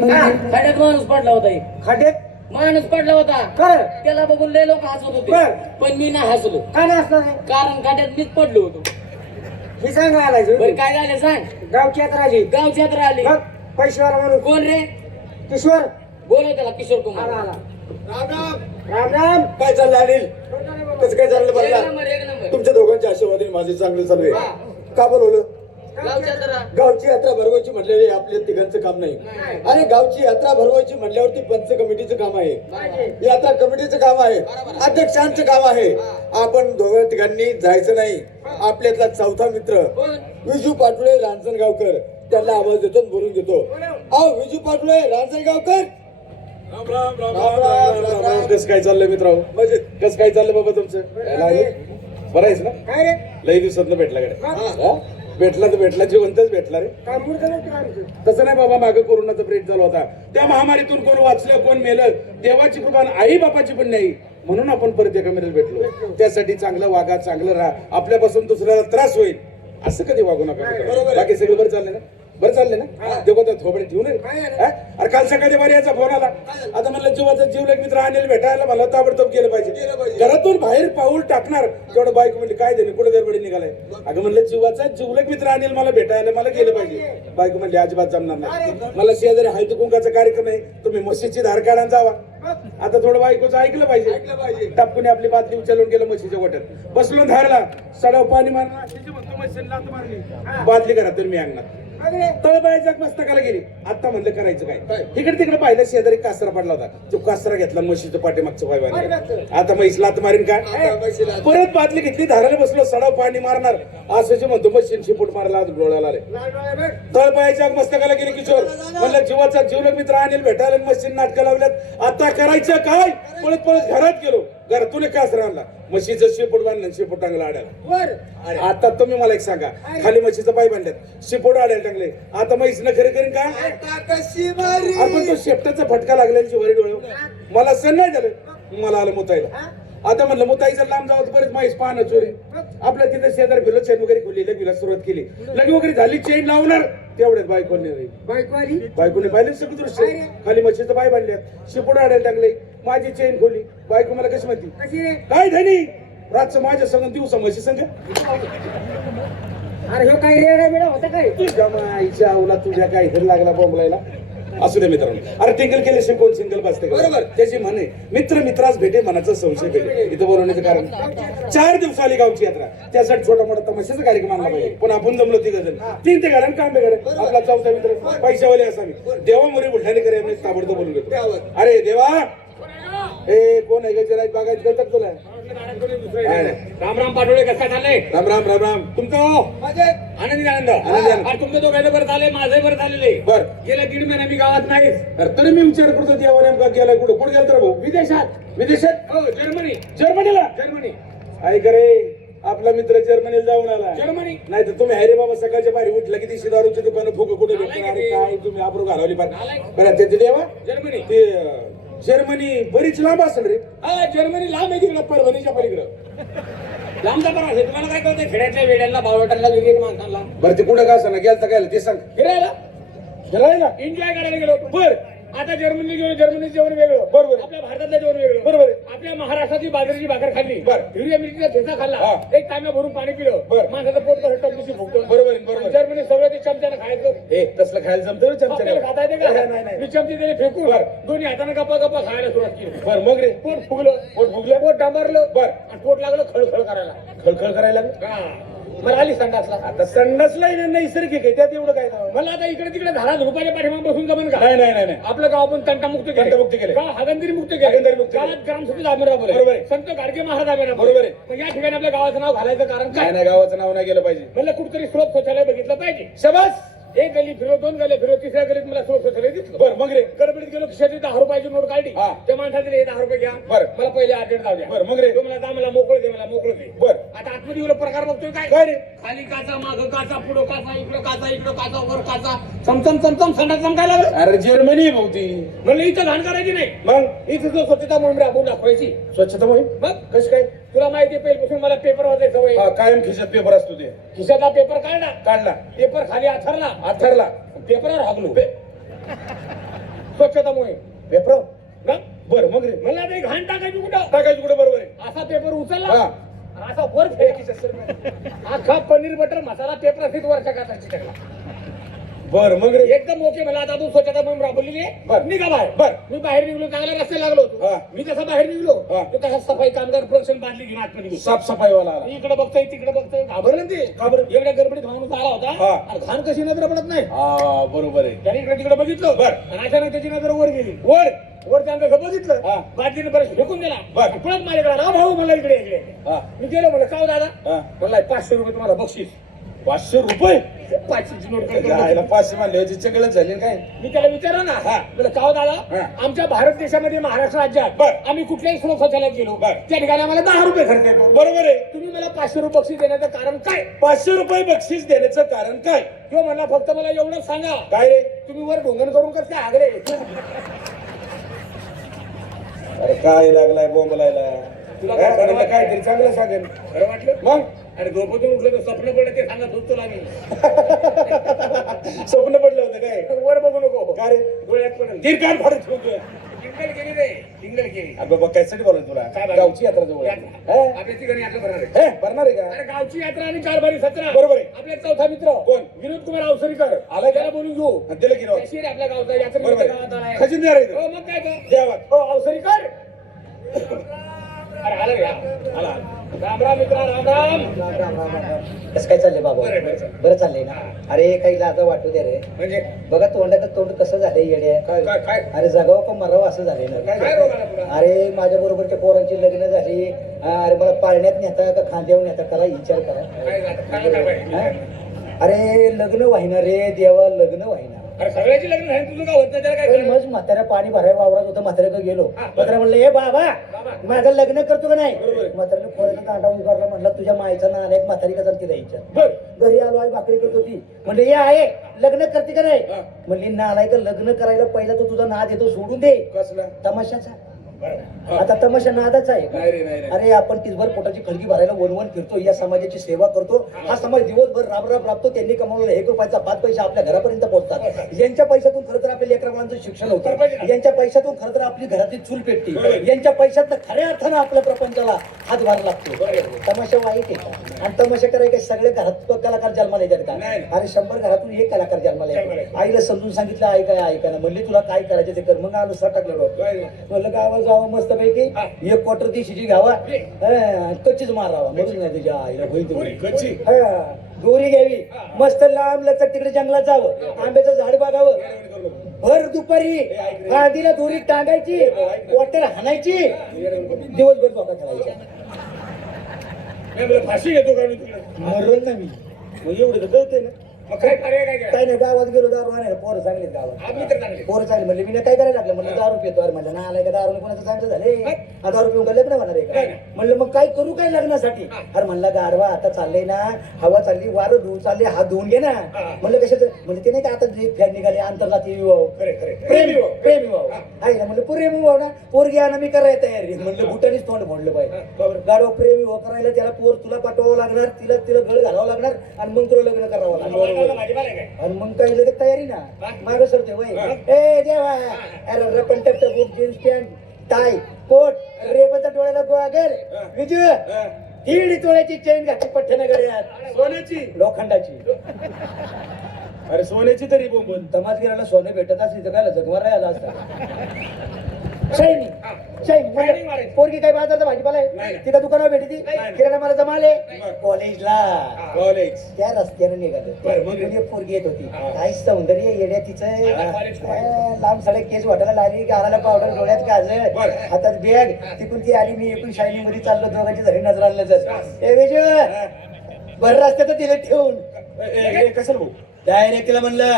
खड्यात माणूस पडला होता एक. खड्ड्यात माणूस पडला होता. कर त्याला बघून लय लोक हसत होते. बर. पण मी नाही हसलो. काय नाही असणार आहे? कारण खड्यात मीच पडलो होतो. हे सांग आलाय बरं काय झालं सांग. गावची यात्रा आली गावची यात्रा आली. मग पैसेवाला म्हणून कोण रे? किशोर बोलव त्याला किशोर कुमार. आला आला राम राम. राम राम काय चाललं अनिल? कसं काय चाललं एक बघा? नंबर एक नंबर. तुमच्या दोघांच्या आशीर्वादाने माझे चांगले चालू आहे. का बोलवलं? गावची यात्रा. गावची यात्रा भरवायची म्हटलेली आपल्या तिघांचं काम नाही. अरे गावची यात्रा भरवायची म्हटल्यावरती पंच कमिटीचं काम आहे, यात्रा कमिटीचं काम आहे, अध्यक्षांचं काम आहे. आपण दोघं तिघांनी जायचं नाही. आपल्यातला चौथा मित्र विजू पाटोळे रांजणगावकर, त्याला आवाज देतो आणि बोलून घेतो. अहो विजू पाटोळे रांजणगावकर. राम राम राम राम राम राम राम. कसं काय चाललंय मित्रांनो? म्हणजे कसं काय चाललंय बाबा तुमचं? यायला आले? बरं आहेस ना? काय रे लई दिवसात भेटला कडे. भेटला तर भेटला, जिवंतच भेटला रे. काय मूर्ख नव्हतं आमचं. तसं नाही बाबा, मागे कोरोनाचा पिरियड चालू होता. त्या महामारीतून कोण वाचलं कोण मेलं, देवाची कृपा आई बापाची पण नाही. म्हणून आपण परत एकामेकाला भेटलो. त्यासाठी चांगलं वागा, चांगलं राहा. आपल्यापासून दुसऱ्याला त्रास होईल असं कधी वागू नका. बरोबर. बाकी सगळं बरं चाललंय ना? बरं चाललंय ना? देखो त्या थोबडे ठेवून अरे काल सकाळच्या बारी याचा फोन आला. आता म्हणलं जीवाचा जीवलग मित्र अनिल भेटायला मला ताबडतोब गेलं पाहिजे. घरातून बाहेर पाऊल टाकणार तेवढं बायको म्हणली काय देणे कुठे गडबडी निघालाय. अगं म्हणलं जीवाचा जीवलग मित्र अनिल मला भेटायला मला गेलं पाहिजे. बायको म्हणली अजिबात जमणार नाही. मला शेजारी हळदी कुंकाचा कार्यक्रम आहे, तुम्ही म्हशीची धार काढा जावा. आता थोडं बायकोचं ऐकलं पाहिजे. टापकुने आपली बादली उचलून गेलं म्हशीच्या गोट्यात, बसलो धारला, सडाव पाणी मारणार, बादली करा तुम्ही अंगणात तळबायचा मस्तकाला गेली. आता म्हणलं करायचं काय? तिकडे तिकडे पाहिलं शेजारी कासरा पडला होता. तो कासरा घेतला म्हशीचं पाठीमागचं पाय बांधलं. आता म्हैस लात मारीन काय? परत बादली घेतली, धाराला बसलो, सडाव पाणी मारणार असं जे म्हणतो म्हशीन शिपूट मारला डोळ्याला रे. तळपायाच्या मस्तकाला गेली किशोर. म्हणलं जीवाचा जीवलग मित्र अनिल भेटायला म्हशीन नाटकं लावल्यात. आता करायचं काय? पळत पळत घरात गेलो. घरातून कासरा आणला, म्हशीचं शेपूट बांधलं, शेपूट टांगला आड्याला. आता तुम्ही मला एक सांगा, खाली म्हशीचं पाय बांधल्यात, शेपूट आड्याला टांगले. आता म्हैस न खरे करीन का? आपण तो शेपटाचा फटका लागलेला जिवारी डोळे. मला सण नाही झालं, मला आलं मुतायला. आता म्हणलं मुताईचं लांब जावं परत म्हैस पाहणं चोरी. आपल्या तिथे शेजार फिरलो, चेन वगैरे खोली, लगीला सुरुवात केली. लगी वगैरे झाली, चेन लावणार तेवढ्यात बायकोने बायकोने पाहिलं सगळं दृश्य. खाली म्हशीचं पाय बांधल्यात, शेपूट आड्याला टांगले, माझी चेन खोली. बायको मला कशी म्हणती, काय धनी रातचं माझ्या संग दिवसा म्हशी संग. अरे हो काय रेडा बिडा होता काय? तुझ्या माईच्या आवला तुझ्या काय हिर लागला बोंबलायला. असू दे मित्रांनो, अरे टिंगल केल्याशिवाय कोण सिंगल बसते बरोबर. त्याची म्हणे मित्र मित्रास भेटे, मनाचा संशय भेटे. इथं बोलवण्याचं कारण 4 दिवस आली गावची यात्रा, त्यासाठी छोटा मोठा तमाशाचा कार्यक्रम आणला पाहिजे. पण आपण जमलो 3 जण, 3 ते घालन काम बेगाडे. आपला चौथा मित्र पैशावाले असावी. देवा मोरे बुलढाणे करे ताबडतोब बोलून घेतो. अरे देवा, ए कोण आहे गजराज बागायत करतात तुला? राम राम पाटोळे. कसं चाललंय? राम राम राम राम. तुमचं आनंदी आनंद. आनंद. तुमचं दोघांचं बरं झालंय, माझं बरं झालेलं. बर. गेल्या 1.5 महिना मी गावात नाहीच. तरी मी विचार करतो देवा नेमका गेला कुठं कुठे गेला तर भाऊ? विदेशात. विदेशात? हो जर्मनी. जर्मनीला? जर्मनी. काय करे आपला मित्र जर्मनीला जाऊन आला. जर्मनी. नाही तर तुम्ही अरे बाबा सकाळच्या बाहेर उठला की ती दारूची दुकानं फुक कुठे भेटणार? अरे काय तुम्ही आबरू घालवली पाहिजे. बरं ते देवा जर्मनी. ते जर्मनी बरीच लांब असेल रे. हा जर्मनी लांब आहे तिकडं, परभणीच्या पलीकडं. लांबचा बरं आहे. तुम्हाला काय कळतंय खेड्यातल्या वेड्यांना, बावटांना, विवेक माणसांना? बरं ते कुठं का असं गेलता काय ते सांग. फिरायला फिरायला एन्जॉय करायला गेलो. बर. आता जर्मनी जेवण, जर्मनी जेवण वेगळं, बरोबर. आपल्या भारतातलं जेवण वेगळं, बरोबर. आपल्या महाराष्ट्राची बाजरीची भाकर खाल्ली, बरं. हिरव्या मिरचीचा ठेचा खाल्ला, हा. एक तांब्या भरून पाणी पिलं, बरं. माणसाचं पोट कसं टपलीशी फुगतो. बरोबर, बरोबर. जर्मनी सगळं ते चमच्यानं खायचं. हे तसलं खायला जमतं रे आपल्याला खाता येते का? नाही. मी चमची त्याने फेकून बरं. दोन्ही हाताने गप्पा गप्पा खायला सुरुवात केली. बर मग रे पोट फुगलं, पोट डांबरलं, बर. आणि पोट लागलं खळखळ करायला. खळखळ करायला लागलं. हा. मला आली संडासला. आता संडासला नैसर्गिक आहे, त्यात एवढं काय नाही. मला आता इकडे तिकडे धारा झोपायच्या पाठीमाग बसून जमन का? नाही. आपलं गाव आपण तंटामुक्त तंटामुक्त केले. गाव हागंदरी मुक्त हागणदारी मुक्त केले. गावात ग्रामसभेत आम्ही राबवले. बरोबर आहे. संत गाडगे महाराज आम्ही राबवले. बरोबर आहे. मग या ठिकाणी आपल्या गावाचं नाव घालायचं कारण काय काय? नाही, गावाचं नाव नाही गेलं पाहिजे. म्हणलं कुठतरी स्रोत शौचालय बघितलं पाहिजे. शबास. एक गली फिरो, 2 गली फिरो, 3ऱ्या गलीत मला स्रोत शौचालय दिसलं. बर मग रे. गडबडीत गेलो, खिशातली 10 रुपयाची नोट काढली. हा. त्या माणसाने हे 10 रुपये घ्या. बर. मला पहिले अर्जंट जाऊ द्या. बर मग रे. तो मला जा, मला मोकळं दे, मला मोकळं दे. बर. आता आतमध्ये एवढं प्रकार बघतोय काय काय? रे? खाली काचा, मागं काचा, पुढं काचा, इकडं काचा, इकडं काचा, वर काचा, चमचम संडास चमकायला लागलं. अरे जर्मनी भाऊती. म्हणलं इथं घाण करायची नाही, मग इथं जो स्वच्छता मोहीम राबवून दाखवायची. स्वच्छता मोहीम मग कशी काय? तुला माहिती आहे पहिल्यापासून मला पेपर वाचायचं सवय. हा, कायम खिशात पेपर असतो ते. खिशातला पेपर काढला, काढला, पेपर खाली आथरला, आथरला, पेपरावर हागलो. स्वच्छता मोहीम पेपर ना? बर मग रे म्हणलं आता हे घाण टाकायची कुठं टाकायचं कुठे बरोबर आहे असा पेपर उचलला हा. आणि असा वर फेकायचा अख्खा पनीर बटर मसाला पेपर असेच वर टाकायचा टाकला बर मग रे एकदम ओके मला आता आपण स्वच्छता मोहीम राबवलेली आहे बर. निघा बाहेर बर. मी बाहेर निघलो चांगला रस्त्याला लागलो हा. होतो मी जसा बाहेर निघलो हा. तो तसा सफाई कामगार प्रोडक्शन बांधली घेऊन आतमध्ये गेलो. साफसफाईवाला आला इकडे बघतोय तिकडे बघतोय घाबरलं ते का बरं? एवढ्या गडबडीत माणूस आला होता हा. आणि घाण कशी नजर पडत नाही हा बरोबर आहे त्याने इकडे तिकडे बघितलं बर. आणि अचानक त्याची नजर वर गेली वर वर त्यानं कसं बघितलं हा. बाटलीने बरं फेकून दिला बर. पळत माझ्याकडे आला, भाऊ मला इकडे इकडे हा मी गेलो म्हणलं का हो दादा हा. म्हणला 500 रुपये तुम्हाला बक्षीस 500 रुपये 500ची नोट त्याच्या करतो. आईला 500 मानले होते चंगलच झाली ना काय मी त्याला विचारलं ना हा. म्हणलं का हो दादा हा. आमच्या भारत देशामध्ये महाराष्ट्र राज्यात बर. आम्ही कुठल्याही शौचालयात गेलो बर. त्या ठिकाणी आम्हाला 10 रुपये खर्च येतो बरोबर आहे तुम्ही मला 500 रुपये बक्षीस देण्याचं कारण काय 500 रुपये बक्षीस देण्याचं कारण काय किंवा म्हणला फक्त मला एवढंच सांगा काय रे तुम्ही वर ढोंगण करून कसं काय आगळे अरे काय लागलाय बोंबलायला तुला काय काय वाटलं? काय तरी चांगलं सांगेल खरं वाटलं मग अरे झोपेतून उठलं तर स्वप्न पडलं ते सांगत होतो तुला मी स्वप्न पडलं होतं काय वर बघू नको का रे डोळ्यात पडल दीर्घकाळ फाडत ठेवतोय टिंगल केली रे टिंगल केली अरे बाबा कशासाठी बोलत तुला काय बाबा? गावची यात्रा जवळ आहे. यात्रा. हे? आपल्या ठिकाणी यात्रा भरणार आहे हे, भरणार आहे का अरे गावची यात्रा आणि कारभारी सत्रा बरोबर आहे. आपले चौथा मित्र कोण? विनोद कुमार अवसरीकर आला का? त्याला बोलून घेऊ आणि दिलं की राव? त्याशी रे आपल्या गावचा यात्रा बरोबर गावात आलाय. आहे. खजिनदार आहे हो तो. मग काय तर? द्यावा. हो अवसरीकर अरे आलं रे हा. आला. राम राम मित्रा राम राम कसं काय चाललंय बाबा बरं, बरं. बरं चाललंय ना अरे काही लाजा वाटू दे रे म्हणजे बघा तोंडाचं तोंड कसं झालंय येडे काय काय अरे जगावं का मरावं असं झालंय ना काय रोग आला तुला अरे माझ्या बरोबरच्या पोरांची लग्न झाली अरे मला पाळण्यात नेता का खांद्यावर नेता करा विचार करा काय झालं? काय काय पाहिजे? हा? अरे लग्न व्हायना रे देवा लग्न व्हायना अरे सगळ्याची लग्न झाली तुझं का होत नाही त्याला काय अरे कळलं? मग म्हाताऱ्या पाणी भरायला वावरात होतं म्हाताऱ्याकडे गेलो हा. म्हातारा म्हणलं ए बाबा बाबा. माझं लग्न करतो का नाही बरोबर आहे. म्हाताऱ्याने खोऱ्याचा तांडा उगारला म्हणला तुझ्या मायचा ना आलाय म्हातारी का जाणती द्यायच्या बर घरी आलो आहे भाकरी करत होती म्हणलं ये आहे लग्न करते का नाही हा. म्हणली ना आलाय का लग्न करायला पहिला तो तुझा नाद येतो सोडून दे कसला तमाशाचा हा. आता तमाशा नादाचा आहे नाही रे नाही रे अरे आपण तिसभर पोटाची खळगी भरायला वन फिरतो या समाजाची सेवा करतो हा समाज दिवसभर राब राबतो त्यांनी कमावलेला 1 रुपयाचा 5 पैसे आपल्या घरापर्यंत पोहोचतात यांच्या पैशातून खरं तर आपल्या लेकरा मुलांचं शिक्षण होतं यांच्या पैशातून खरं तर आपली घरातली चूल पेटते यांच्या पैशात खऱ्या अर्थानं आपल्या प्रपंचाला हातभार लागतो तमाशा वाईट आहे का आणि तमाशा करायला सगळे घरात कलाकार जन्माला येतात का नाही. अरे 100 घरातून एक कलाकार जन्माला येतो आईला समजून सांगितलं ऐका म्हणले तुला काय करायचं ते कर मग आलो टाकलं डोकं काय रे? म्हणलं गावा जावं मस्त पैकी एक क्वार्टर दिवशीची घ्यावा कच्चीच मारावा म्हणून नाही तुझ्या आईला होईल होय, तुम्ही कच्ची दोरी घ्यावी मस्त लांब लचक तिकडे जंगलात जावं आंब्याचं झाड बघावं भर दुपारी आधीला दोरी टांगायची क्वार्टर हाणायची दिवसभर झोका खेळायच्या नाही, मला फाशी घेतो का मी तुला मरण ना मी मग एवढं तर कळतंय ना मग काय पर्याय काय काय नाही गावात गेलो दारू आणायला पोरं चांगली गावात आम्ही तर चांगले पोरं चांगली म्हणले मी काय करायला लागलं म्हणलं दारू पितो अरे म्हणलं ना आलाय का दारू कोणाचं चांगलं झाले दारू पिऊन का लग्न होणार आहे का म्हणलं मग काय करू काय लग्नासाठी अरे म्हणला गारवा आता चाललंय ना हवा चालली वारं धुवून चालले हात धुवून घे ना म्हणलं कशाचं म्हणजे ते नाही का आता जे फॅन निघाले आंतरजातीय विवाह खरे खरे प्रेमी भाऊ आहे ना म्हणलं प्रेमी भाऊ ना पोरगी आणा मी करायला तयार आहे म्हणलं बुटानीच तोंड म्हणलं पाहिजे गाडवा प्रेमी भाऊ करायला त्याला पोर तुला पाठवावं लागणार तिला तिला गळ घालावं लागणार आणि मग तुला लग्न करावं लागणार भाजीपाला काय आणि मग काही लगेच तयारी ना मागं सरते वय ए देवा अरे रपंटपचं बूट जीन्स पॅन्ट टाय कोट रेबाचा डोळ्याला गोगल विजू दीड तोळ्याची चेन घातली पठ्ठ्यानगर यार सोन्याची लोखंडाची अरे सोन्याची तरी बोंबल समाजगिराला सोने भेटत असली तर काय जगवार राहिला असता शाईनी पोरगी काय बाजारचा भाजीपाला आहे नाही. तिथं दुकानावर भेटती नाही. किराणा मला जमाले बरं. कॉलेजला कॉलेज त्या रस्त्याने निघालं बरं, मग? म्हणजे पोरगी येत होती काय सौंदर्य येड्या तिचं कॉलेज लांब सडक केस वाटायला लागली गाराला पावडर डोळ्यात गाजर बरं. हातात बॅग तिकून ती आली मी एकूण शायनी मध्ये चाललो दोघांची घरी नजर आणलं तर ए विजय भर रस्त्यात तिला ठेवून कसं भाऊ डायरेक्ट तिला म्हणलं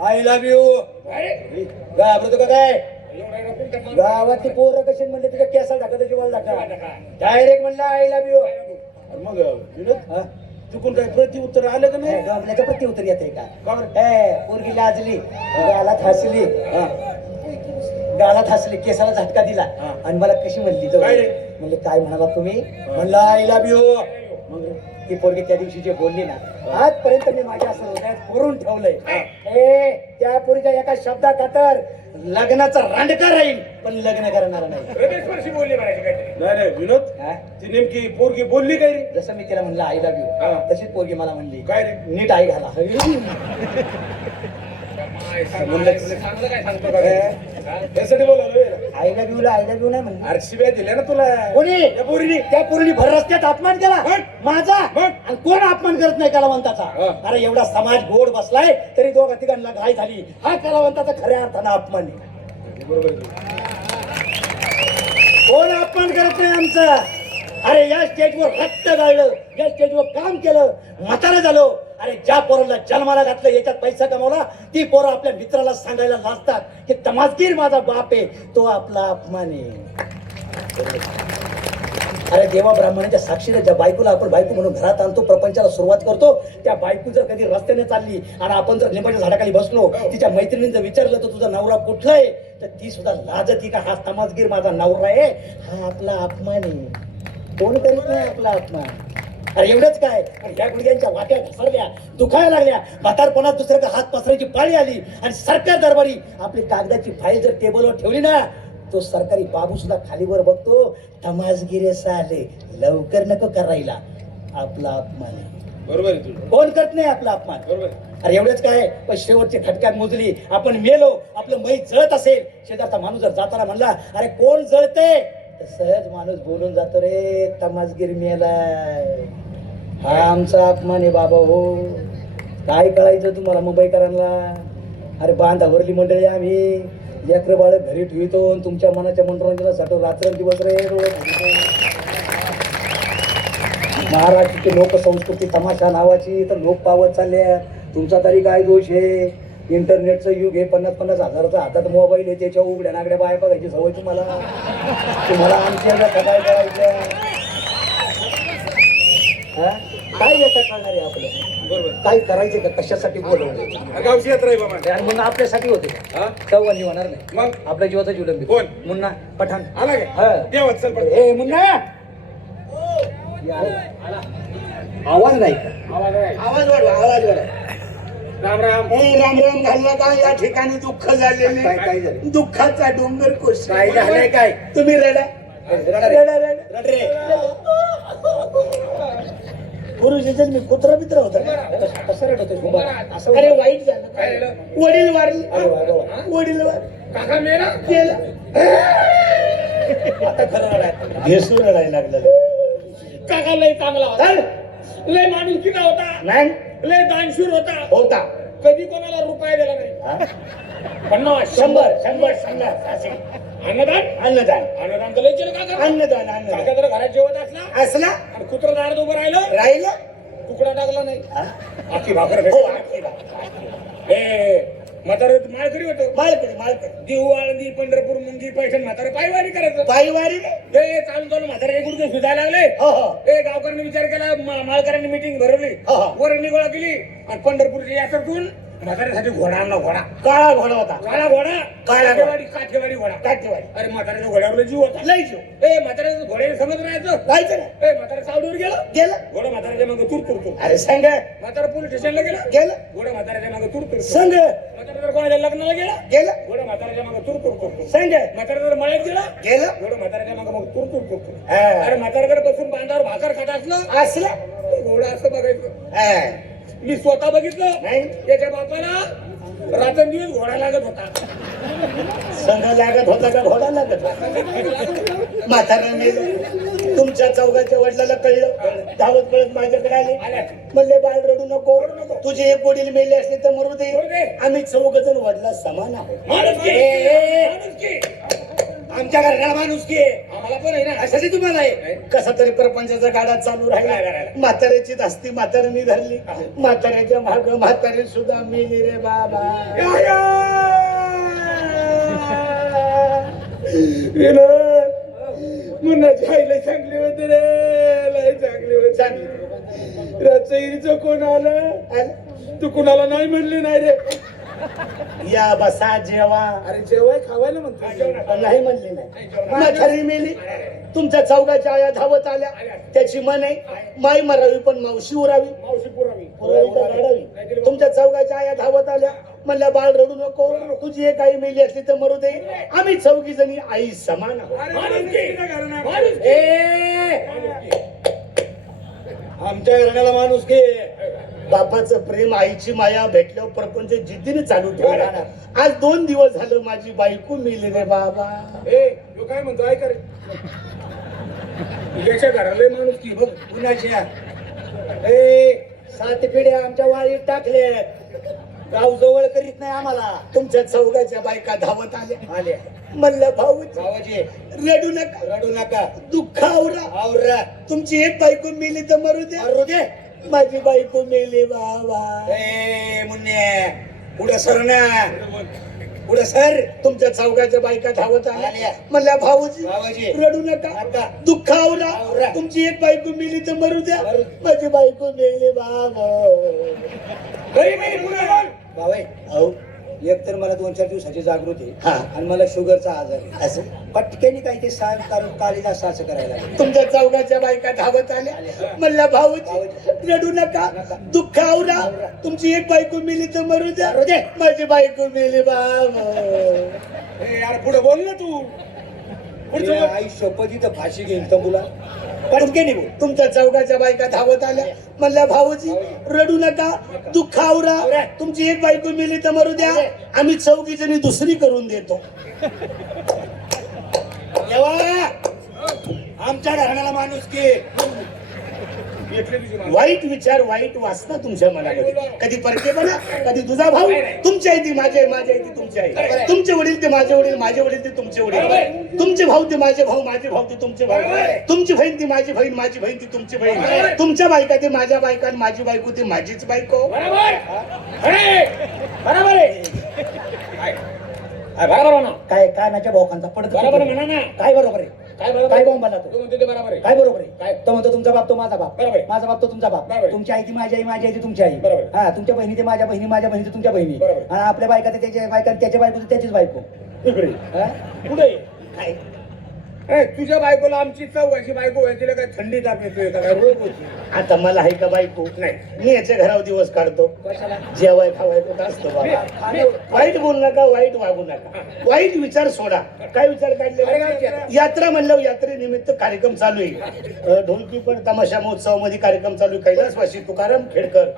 आय लव्ह यू अरे घाबरतो का काय एवढा नको त्या गावातली पोरं कशी म्हणले तुझ्या केसाला टाका जीवाला टाका डायरेक्ट म्हणलं आय लव्ह यू अरे मग विनोद चुकून काय प्रति उत्तर आलं का नाही डोंबल्याचं प्रति उत्तर येते का का बरं? पोरगी लाजली गालात हसली गालात हसली केसाला झटका दिला हा. आणि मला कशी म्हणली काय रे? म्हणले काय म्हणाला तुम्ही म्हणलं आय लव्ह यू मग ती पोरगी त्या दिवशी जे बोलली ना आजपर्यंत मी माझ्या असं हृदयात कोरून ठेवलंय. ए त्या पोरीच्या एका शब्दा खातर लग्नाचा रांडका राहील पण लग्न करणार नाही. हृदयस्पर्शी बोलली म्हणायची काहीतरी. नाही नाही विनोद, हा? ती नेमकी पोरगी बोलली काय रे? जसं मी तिला म्हणलं आय लव्ह हा. यू तशीच पोरगी मला म्हणली काय रे? नीट आई घाला. चांगलं काय सांगतो का रे? त्यासाठी बोलावलं आय लव्ह यू ला आय लव्ह यू नाही म्हणली. आरशीबी दिल्या ना तुला कोणी त्या पोरीने. त्या पोरीने भर रस्त्यात अपमान केला मग? माझा. मग? आणि कोण अपमान करत नाही कलावंताचा? हा. अरे एवढा समाज गोड बसलाय तरी दोघा तिघांना घाई झाली. हा कलावंताचा खऱ्या अर्थानं अपमान आहे. बरोबर आहे. कोण अपमान करत नाही आमचा. अरे या स्टेजवर रक्त गाळलं, या स्टेजवर काम केलं, म्हातारं झालो. अरे ज्या पोराला जन्माला घातलं याच्यात पैसा कमावला ती पोरं आपल्या मित्राला सांगायला लाजतात की तमासगीर माझा बाप आहे, तो आपला अपमान आहे. अरे देवा ब्राह्मणाच्या साक्षीने ज्या बायकोला आपण बायको म्हणून घरात आणतो, प्रपंचाला सुरुवात करतो, त्या बायको जर कधी रस्त्याने चालली आणि आपण जर लिंबाच्या झाडाखाली बसलो, तिच्या मैत्रिणीने जर विचारलं तर तुझा नवरा कुठला आहे, तर ती सुद्धा लाजती का हा तमासगीर माझा नवरा आहे, हा आपला अपमान आहे. कोण करीत नाही आपला अपमान. अरे एवढंच काय, पण ह्या गुडघ्यांच्या वाट्या घसरल्या, दुखायला लागल्या, म्हातारपणात दुसऱ्याचा हात पसरायची पाळी आली आणि सरकार दरबारी आपली कागदाची फाईल जर टेबलवर ठेवली ना, तो सरकारी बाबू सुद्धा खालीवर बघतो, तमासगिरे साले लवकर नको करायला, आपला अपमान आहे. बरोबर आहे तुझं. कोण करत नाही आपला अपमान. बरोबर. अरे एवढंच काय, पण शेवटची खटक्यात मोजली, आपण मेलो, आपलं मै जळत असेल, शेजारचा माणूस जर जाताना म्हणला अरे कोण जळते, तर सहज माणूस बोलून जातो, रे तमासगीर मेलाय. हा आमचा अपमान आहे बाबा. हो काय कळायचं तुम्हाला मुंबईकरांना. अरे बांधावरली मंडळी आम्ही, लेकरं बाळ घरी ठेवतो, तुमच्या मनाच्या मनोरंजनासाठी रात्रंदिवस रे महाराष्ट्राची लोकसंस्कृती तमाशा नावाची तर लोक पावत चालल्या. तुमचा तरी काय दोष आहे. इंटरनेटचं युग आहे, 50-50 हजाराचा हातात मोबाईल आहे, त्याच्या उघड्या नागड्या बाया बघायची सवय तुम्हाला. आमच्या काय करायचं. काय येतं कळणार आहे आपलं. बरोबर. काय करायचं का, कशासाठी बोलवलं. गावची यात्रा आहे बाबा. आणि मुन्ना आपल्यासाठी होते, हा? चव्हाणी होणार नाही. मग आपल्या जीवाचा जीवलंबी कोण? मुन्ना पठाण. आला हा. का देवात चल पटकन. ए मुन्ना, आवाज नाही का? आवाज वाढवा, आवाज वाढवा. राम राम. राम राम घालला का या ठिकाणी दुःख झालेले. काय झालं? दुःखाचा डोंगर कोसळला. काय झालंय काय? तुम्ही रडा. रडा रे. रड रे. पुरुष मी कुत्रा मित्र होता का? कसं रडतो असं? अरे वाईट झालं. काय झालं? वडील वारले. अरे वा, अरे वा. वडील काका मेला. गेला. आता खरं रडाय. भेसून रडायला लागलं. काका लय चांगला होता, लय माणुसकीचा होता, नाही लय दानशूर होता, होता. कधी कोणाला रुपया दिला नाही. हा? 50 100 100 असे. अन्नदान. अन्नदान अन्नदान तर लय केलं काका. अन्नदान काका अन्नदान जर घरात जेवत असला असला आणि कुत्र दारात उभं राहिलं, राहिलं. तुकडा टाकला नाही, हा? आखी भाकर हो, भेटली. आखी बात. ए म्हातारे माळकरी होतं. माळकरी माळकरी देऊ आळंदी पंढरपूर मुंगी पैठण म्हातारे पायवारी करायचं. पायवारी रे. ए चालून चालून म्हातारे गुडघे सुधायला लागले. हो हो ए गावकऱ्यांनी विचार केला, माळकऱ्यांनी मिटिंग भरवली, हो, हो. वरणी गोळा केली आणि पंढरपूरची यात्रेतून म्हाताऱ्यासाठी घोडा आणला. घोडा, काळा घोडा होता. काळा घोडा, काळा घोडा. काठेवाडी घोडा. काठेवाडी. अरे म्हाताऱ्याच्या घोड्यावर जीव होता. लय जीव. ए म्हाताऱ्याचं घोड्याने समज राहायचं. जायचं ना. ए म्हातारा सावडीवर गेलं, गेलं. घोडा म्हाताऱ्याच्या मागे तूर तुरतो. अरे संग म्हातारा पोलीस स्टेशनला गेला, गेलं. घोडा म्हाताऱ्याच्या मागे तूर तुरतो. संग म्हातारा जर कोणाच्या लग्नाला गेला, गेलं. घोडा म्हाताऱ्याच्या मागे तूर तुरतो. संग म्हातारा जर मळ्यात गेला, गेलं. घोडा म्हाताऱ्याच्या मागे मग तूर तुरतो. हा. अरे म्हाताऱ्याकडे बसून बांधावर भाकर खात असलं, असला. घोडा असं बघायचं. हा. मी स्वतः बघितलं, नाही. त्याच्या बापाला रात्रंदिवस घोडा लागत होता. संघ लागत होता का घोडा लागत होता? म्हातारा मेलं. तुमच्या चौघाच्या वडिलाला कळलं, धावत पळत माझ्याकडे आले. म्हणले बाळ रडू नको, तुझे एक वडील मेले असले तर मरू दे, आम्ही चौघ जण वडिला समान आहोत. माणुसकी. माणुसकी. आमच्या घराला माणूस की आम्हाला पण आहे ना. अशाची तुम्हाला आहे. कसा तरी प्रपंचाचा गाडा चालू राहिला. म्हाताऱ्याची धास्ती म्हाताऱ्याने धरली. म्हाताऱ्याच्या माग म्हातारी सुद्धा मेली रे बाबा. मुन्नाची आई लय चांगली होती रे, लय चांगली होती. चांगली रात्रीचं कोण आलं, तू कुणाला नाही म्हणली नाही रे. या बसा जेवा. अरे जेवाय खावायला म्हणतो. नाही म्हणली नाही. म्हातारी मेली. तुमच्या चौघाच्या आया धावत आल्या. त्याची मन आहे माई मरावी पण मावशी उरावी. पुरावी तर रडावी. तुमच्या चौघाच्या आया धावत आल्या. म्हणल्या बाळ रडू नको, तुझी एक आई मेली असली तर मरू दे, आम्ही चौघी जणी आई समान आहोत. आमच्या घराण्याला माणूस की बापाचं प्रेम आईची माया भेटल्यावर प्रपंच जिद्दीने चालू ठेवला. आज 2 दिवस झालं माझी बायको मेली रे बाबा. तो काय म्हणतो ऐका रे. तुझ्याच्या घराला माणूस की बघ कुणाच्या 7 पिढ्या आमच्या वाळीत टाकले. गाव जवळ करीत नाही आम्हाला. तुमच्या चौघाच्या बायका धावत आल्या. आले म्हणलं भाऊ भावाजी रडू नका, रडू नका. दुःख आवरा. आवरा तुमची एक बायको मेली तर मरू द्या. मारू दे. माझी बायको मेली बाबा. मुन्ने पुढं सर ना, पुढं सर. तुमच्या चौघाच्या बायका धावत आल्या. आल्या. म्हणल्या भाऊजी भावाजी रडू नका, नका. दुःख आवरा. आवरा. तुमची एक बायको मेली तर मरू द्या. मरू. माझी बायको मेली बाबा. भावाई अहो एक तर मला 2-4 दिवसाची जागृती हा. आणि मला शुगरचा आजार आहे. असं पटकेने काही ते सांग कारण कालीला असं करायला लागले. तुमच्या चौघाच्या बायका धावत आल्या. म्हणल्या भाऊजी रडू नका, दुःख आवरा. तुमची एक बायको मेली तर मरू द्या. मरू दे. माझी बायको मेली बाबा. यार पुढे बोल ना तू. हे आई शपथ इथं फाशी घेईन तर मुला पटकेने बोल. तुमच्या चौघाच्या बायका धावत आल्या. म्हणल्या भाऊजी रडू नका, दुःख आवरा. तुमची एक बायको मेली तर मरू द्या. आम्ही चौघी जणी दुसरी करून देतो. देवा आमच्या घराण्याला माणूस की वाईट विचार, वाईट वासना तुमच्या मनामध्ये. कधी परकेपणा, कधी तुझा भाऊ. तुमची आई ती माझी आई, माझी आई ती तुमची आई. तुमचे वडील ते माझे वडील, माझे वडील ते तुमचे वडील. तुमचे भाऊ ते माझे भाऊ, माझे भाऊ ते तुमचे भाऊ. तुमची बहीण ती माझी बहीण, माझी बहीण ती तुमची बहीण. तुमच्या बायका ते माझ्या बायका आणि माझी बायको ते माझीच बायको. बरोबर आहे. बरोबर ना. काय काय माझ्या भाऊकांचा पडत बरोबर म्हणा ना. काय बरोबर आहे. काय बरोबर काय बॉम्ब बनला तो. तू म्हणते ते बरोबर आहे. काय बरोबर आहे. काय? तो म्हणतो तुमचा बाप तो माझा बाप. बरोबर आहे. माझा बाप तो तुमचा बाप. बरोबर आहे. तुमची आई ती माझी आई, माझी आई ती तुमची आई. बरोबर आहे. हा तुमच्या बहिणी ते माझ्या बहिणी, माझ्या बहिणी ते तुमच्या बहिणी. बरोबर आहे. आणि आपल्या बायका ते त्याच्या बायका, त्याच्या बायको ते त्याचीच बायको. इकडे हा? पुढे काय तुझ्या बायकोला आमची चौघाची बायको आहे, तिला काय थंडी ताप येतोय का काय रोग होती? आता मला आहे का बायको? नाही. मी याच्या घरावर दिवस काढतो. कशाला? जेवाय खावाय कुठं असतो बाबा. वाईट बोलू नका, वाईट वागू नका, वाईट विचार सोडा. काय विचार काढले? यात्रा म्हणल्यावर यात्रेनिमित्त कार्यक्रम चालू आहे. ढोलकी पण तमाशा महोत्सवामध्ये कार्यक्रम चालू आहे. कैलासवासी तुकाराम खेडकर,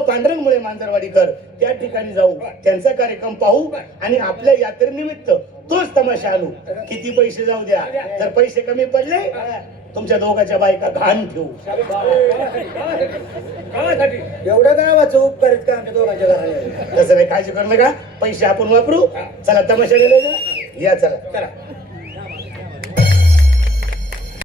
पांडुरंगमुळे मांजरवाडीकर त्या ठिकाणी जाऊ, त्यांचा कार्यक्रम पाहू आणि आपल्या यात्रेनिमित्त तोच तमाशा आणू. किती पैसे जाऊ द्या, जर पैसे कमी पडले तुमच्या दोघांच्या बायका घाण ठेवू. एवढं गावाचं उपकार आहेत का आमच्या दोघांच्या घराला? तसं नाही, काळजी करू नका. पैसे आपण वापरू. चला तमाशा गेले या. चला चला